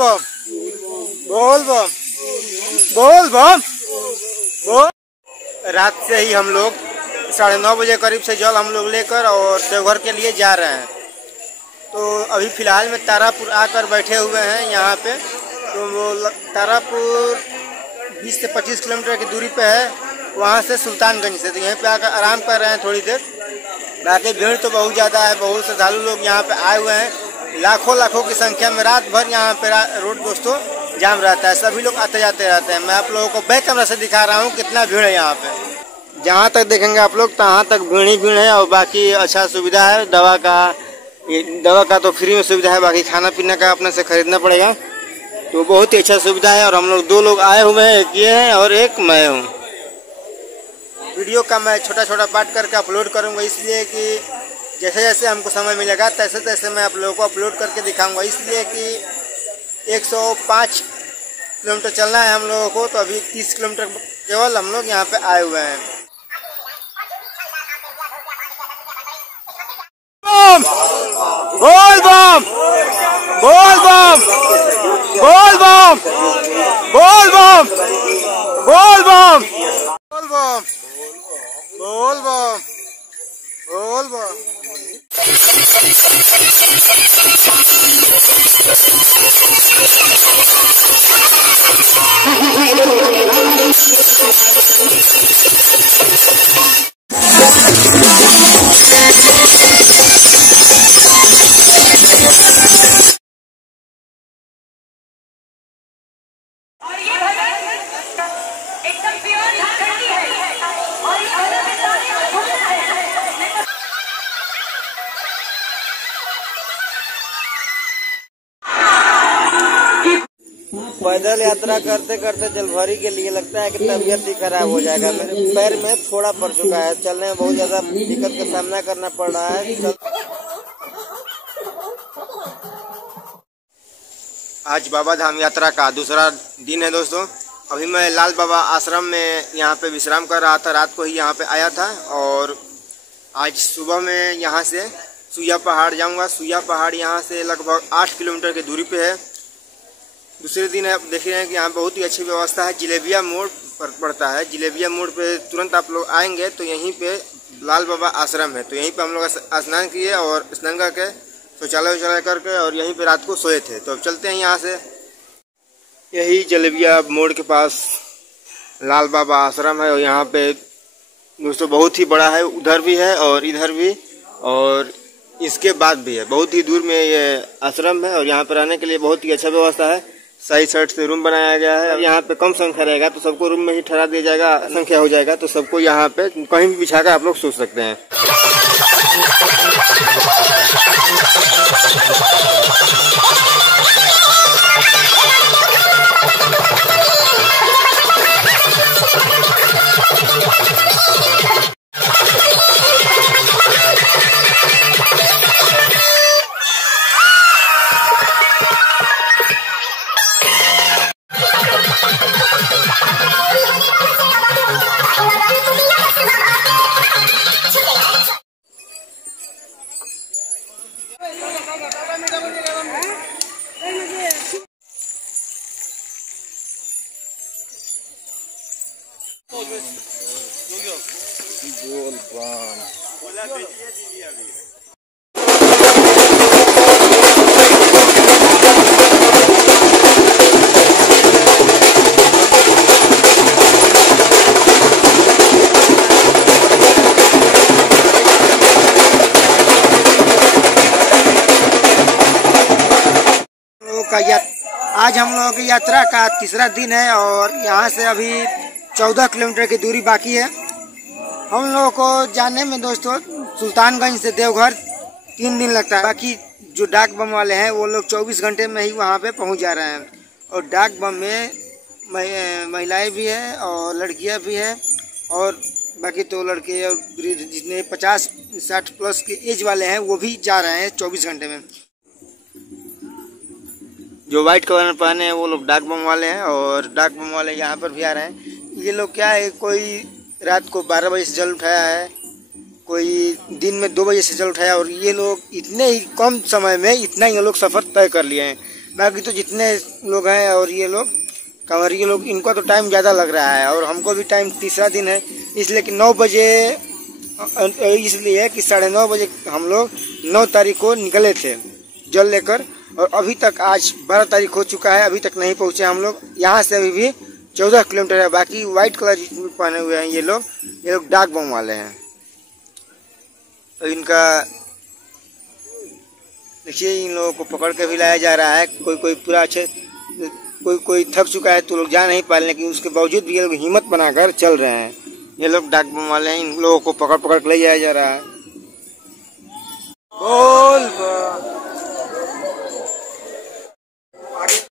बम बोल बम बोल बम बोल। रात से ही हम लोग 9:30 बजे करीब से जल हम लोग लेकर और देवघर के लिए जा रहे हैं। तो अभी फ़िलहाल में तारापुर आकर बैठे हुए हैं यहाँ पे। तो वो तारापुर 20 से 25 किलोमीटर की दूरी पे है, वहाँ से सुल्तानगंज से। तो यहीं पे आकर आराम कर रहे हैं थोड़ी देर। बाकी भीड़ तो बहुत ज़्यादा है, बहुत श्रद्धालु लोग यहाँ पे आए हुए हैं, लाखों की संख्या में। रात भर यहाँ पे रोड दोस्तों जाम रहता है, सभी लोग आते जाते रहते हैं। मैं आप लोगों को बैक कैमरा से दिखा रहा हूँ कितना भीड़ है यहाँ पे। जहाँ तक देखेंगे आप लोग तहाँ तक भीड़ ही भीड़ है। और बाकी अच्छा सुविधा है, दवा का तो फ्री में सुविधा है, बाकी खाना पीना का अपने से खरीदना पड़ेगा। तो बहुत ही अच्छा सुविधा है। और हम लोग 2 लोग आए हुए हैं, एक ये है और एक मैं हूँ। वीडियो का मैं छोटा पार्ट करके अपलोड करूँगा, इसलिए कि जैसे जैसे हमको समय मिलेगा तैसे तैसे मैं आप लोगों को अपलोड करके दिखाऊंगा। इसलिए कि 105 किलोमीटर चलना है हम लोगों को, तो अभी 30 किलोमीटर केवल हम लोग यहाँ पे आए हुए हैं। बोल बम बोल बम बोल बम बोल बम बोल बम बोल बम बोल बम बोल बम। पैदल यात्रा करते करते जलभरी के लिए लगता है कि तबीयत ही खराब हो जाएगा। मेरे पैर में फोड़ा पड़ चुका है, चलने में बहुत ज्यादा दिक्कत का सामना करना पड़ रहा है। आज बाबा धाम यात्रा का दूसरा दिन है दोस्तों। अभी मैं लाल बाबा आश्रम में यहाँ पे विश्राम कर रहा था, रात को ही यहाँ पे आया था। और आज सुबह में यहाँ से सुइया पहाड़ जाऊँगा। सुइया पहाड़ यहाँ से लगभग 8 किलोमीटर की दूरी पे है। दूसरे दिन आप देख रहे हैं कि यहाँ बहुत ही अच्छी व्यवस्था है। जिलेबिया मोड़ पर पड़ता है, जिलेबिया मोड़ पे तुरंत आप लोग आएंगे तो यहीं पे लाल बाबा आश्रम है। तो यहीं पे हम लोग स्नान किए और स्नान करके शौचालय करके और यहीं पे रात को सोए थे। तो अब चलते हैं यहाँ से। यही जलेबिया मोड़ के पास लाल बाबा आश्रम है और यहाँ पे दोस्तों बहुत ही बड़ा है, उधर भी है और इधर भी और इसके बाद भी है। बहुत ही दूर में ये आश्रम है और यहाँ पर रहने के लिए बहुत ही अच्छा व्यवस्था है। सही साइड से रूम बनाया गया है। और यहाँ पे कम संख्या रहेगा तो सबको रूम में ही ठहरा दिया जाएगा, संख्या हो जाएगा तो सबको यहाँ पे कहीं भी बिछाकर आप लोग सो सकते हैं। आज हम लोगों की यात्रा का तीसरा दिन है और यहाँ से अभी 14 किलोमीटर की दूरी बाकी है हम लोगों को जाने में। दोस्तों सुल्तानगंज से देवघर 3 दिन लगता है। बाकी जो डाक बम वाले हैं वो लोग 24 घंटे में ही वहाँ पे पहुँच जा रहे हैं। और डाक बम में महिलाएं भी है और लड़कियाँ भी है और बाकी तो लड़के और जितने 50-60 प्लस के एज वाले हैं वो भी जा रहे हैं 24 घंटे में। जो वाइट कवर पहने हैं वो लोग डाक बम वाले हैं और डाक बम वाले यहाँ पर भी आ रहे हैं। ये लोग क्या है, कोई रात को 12 बजे से जल उठाया है, कोई दिन में 2 बजे से जल उठाया और ये लोग इतने ही कम समय में इतना ये लोग सफ़र तय कर लिए हैं। बाकी तो जितने लोग हैं और ये लोग कंवरिये लोग, इनको तो टाइम ज़्यादा लग रहा है और हमको भी टाइम तीसरा दिन है, इसलिए कि 9 बजे, इसलिए कि 9:30 बजे हम लोग 9 तारीख को निकले थे जल लेकर, और अभी तक आज 12 तारीख हो चुका है, अभी तक नहीं पहुँचे हम लोग। यहाँ से अभी भी 14 किलोमीटर है। बाकी व्हाइट कलर पहने हुए हैं ये लोग डाक बम वाले हैं। तो इनका देखिए, इन लोगों को पकड़ के भी लाया जा रहा है। कोई पूरा अच्छे, कोई थक चुका है तो लोग जा नहीं पा रहे, लेकिन उसके बावजूद भी ये लोग हिम्मत बनाकर चल रहे हैं। ये लोग डाक बम वाले हैं, इन लोगों को पकड़ के ले जाया जा रहा है। बोल